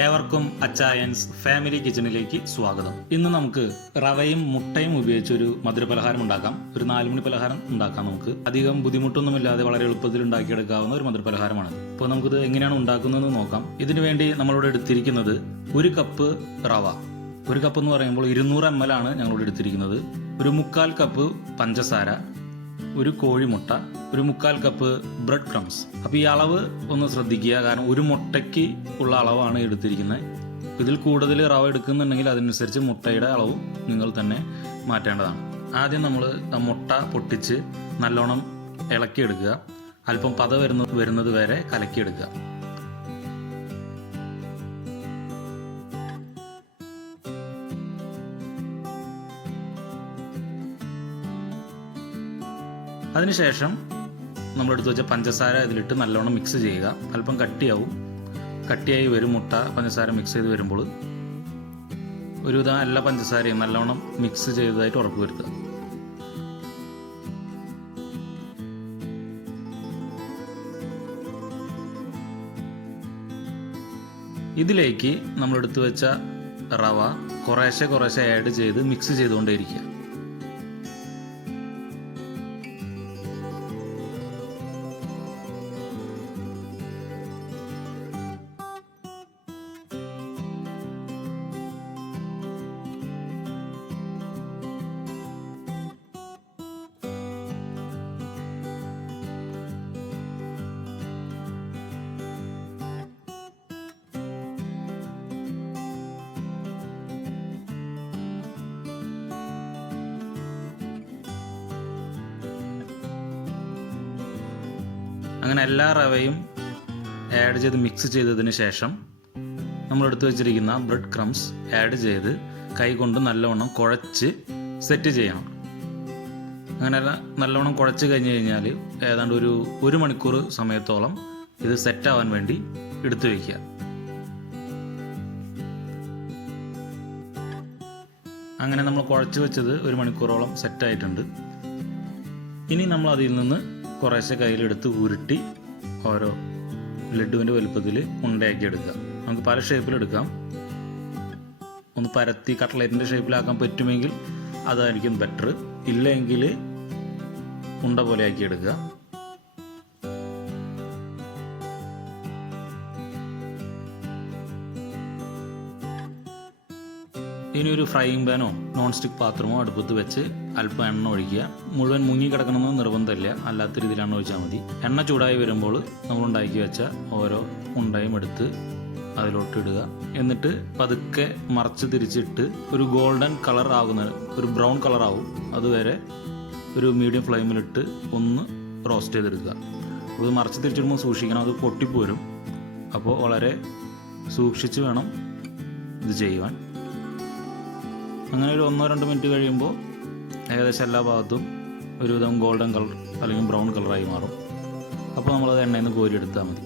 ഏവർക്കും അച്ചായൻസ് ഫാമിലി കിച്ചണിലേക്ക് സ്വാഗതം. ഇന്ന് നമുക്ക് റവയും മുട്ടയും ഉപയോഗിച്ച് ഒരു മധുരപലഹാരം ഉണ്ടാക്കാം. ഒരു 4 മണി പലഹാരം ഉണ്ടാക്കാം. നമുക്ക് അധികം ബുദ്ധിമുട്ടൊന്നുമില്ലാതെ വളരെ എളുപ്പത്തിൽ ഉണ്ടാക്കിയെടുക്കാവുന്ന ഒരു മധുരപലഹാരമാണ്. അപ്പോൾ നമുക്കിത് എങ്ങനെയാണ് ഉണ്ടാക്കുന്നത് നോക്കാം. ഇതിനു വേണ്ടി നമ്മളിവിടെ എടുത്തിരിക്കുന്നത് 1 കപ്പ് റവ. 1 കപ്പ് എന്ന് പറയുമ്പോൾ 200 ml ആണ് ഞങ്ങളിവിടെ എടുത്തിരിക്കുന്നത്. ഒരു 1/4 കപ്പ് പഞ്ചസാര, ഒരു കോഴിമുട്ട, ഒരു 1/4 കപ്പ് ബ്രെഡ് ക്രംസ്. അപ്പോൾ ഈ അളവ് ഒന്ന് ശ്രദ്ധിക്കുക, കാരണം ഒരു മുട്ടയ്ക്ക് ഉള്ള അളവാണ് എടുത്തിരിക്കുന്നത്. ഇതിൽ കൂടുതൽ റവ എടുക്കുന്നുണ്ടെങ്കിൽ അതിനനുസരിച്ച് മുട്ടയുടെ അളവ് നിങ്ങൾ തന്നെ മാറ്റേണ്ടതാണ്. ആദ്യം നമ്മൾ മുട്ട പൊട്ടിച്ച് നല്ലോണം ഇളക്കിയെടുക്കുക. അല്പം പത വരുന്നത് വരെ കലക്കിയെടുക്കുക. അതിനുശേഷം നമ്മളെടുത്ത് വെച്ച പഞ്ചസാര ഇതിലിട്ട് നല്ലോണം മിക്സ് ചെയ്യുക. അല്പം കട്ടിയായി വരും. മുട്ട പഞ്ചസാര മിക്സ് ചെയ്ത് വരുമ്പോൾ ഒരുവിധം എല്ലാ പഞ്ചസാരയും നല്ലോണം മിക്സ് ചെയ്തതായിട്ട് ഉറപ്പ് വരുത്തുക. ഇതിലേക്ക് നമ്മളെടുത്ത് വെച്ച റവ കുറേശ്ശെ ആഡ് ചെയ്ത് മിക്സ് ചെയ്തുകൊണ്ടേയിരിക്കുക. അങ്ങനെ എല്ലാ റവയും ആഡ് ചെയ്ത് മിക്സ് ചെയ്തതിന് ശേഷം നമ്മളെടുത്ത് വെച്ചിരിക്കുന്ന ബ്രെഡ് ക്രംസ് ആഡ് ചെയ്ത് കൈകൊണ്ട് നല്ലവണ്ണം കുഴച്ച് സെറ്റ് ചെയ്യണം. അങ്ങനെ നല്ലവണ്ണം കുഴച്ച് കഴിഞ്ഞ് കഴിഞ്ഞാൽ ഏതാണ്ട് ഒരു 1 മണിക്കൂർ സമയത്തോളം ഇത് സെറ്റാവാൻ വേണ്ടി എടുത്തു വയ്ക്കുക. അങ്ങനെ നമ്മൾ കുഴച്ച് വെച്ചത് 1 മണിക്കൂറോളം സെറ്റായിട്ടുണ്ട്. ഇനി നമ്മൾ അതിൽ നിന്ന് കുറേശ്ശെ കയ്യിലെടുത്ത് ഉരുട്ടി ഓരോ ലഡുവിൻ്റെ വലുപ്പത്തിൽ ഉണ്ടയാക്കി എടുക്കുക. നമുക്ക് പല ഷേപ്പിലെടുക്കാം. ഒന്ന് പരത്തി കട്ട്ലറ്റിൻ്റെ ഷേപ്പിലാക്കാൻ പറ്റുമെങ്കിൽ അതായിരിക്കും ബെറ്റർ. ഇല്ലെങ്കിൽ ഉണ്ട പോലെ ആക്കി എടുക്കുക. ഇനി ഒരു ഫ്രൈയിങ് പാനോ നോൺ സ്റ്റിക്ക് പാത്രമോ അടുപ്പത്ത് വെച്ച് അല്പം എണ്ണ ഒഴിക്കുക. മുഴുവൻ മുങ്ങി കിടക്കണമെന്ന് നിർബന്ധമില്ല, അല്ലാത്ത രീതിയിലാണ് ഒഴിച്ചാൽ മതി. എണ്ണ ചൂടായി വരുമ്പോൾ നമ്മൾ ഉണ്ടാക്കി വെച്ച ഓരോ ഉണ്ടയും എടുത്ത് അതിലോട്ട് ഇടുക. എന്നിട്ട് പതുക്കെ മറച്ച് തിരിച്ചിട്ട് ഒരു ഗോൾഡൻ കളർ ആകുന്ന ഒരു ബ്രൗൺ കളറാവും അതുവരെ ഒരു മീഡിയം ഫ്ലെയിമിലിട്ട് ഒന്ന് റോസ്റ്റ് ചെയ്തെടുക്കുക. അത് മറച്ച് തിരിച്ചിടുമ്പോൾ സൂക്ഷിക്കണം, അത് പൊട്ടിപ്പോരും. അപ്പോൾ വളരെ സൂക്ഷിച്ച് വേണം ഇത് ചെയ്യുവാൻ. അങ്ങനെ ഒരു 1-2 മിനിറ്റ് കഴിയുമ്പോൾ ഏകദേശം എല്ലാ ഭാഗത്തും ഒരുവിധം ഗോൾഡൻ കളർ അല്ലെങ്കിൽ ബ്രൗൺ കളറായി മാറും. അപ്പോൾ നമ്മളത് എണ്ണയിൽ നിന്ന് കോരിയെടുത്താൽ മതി.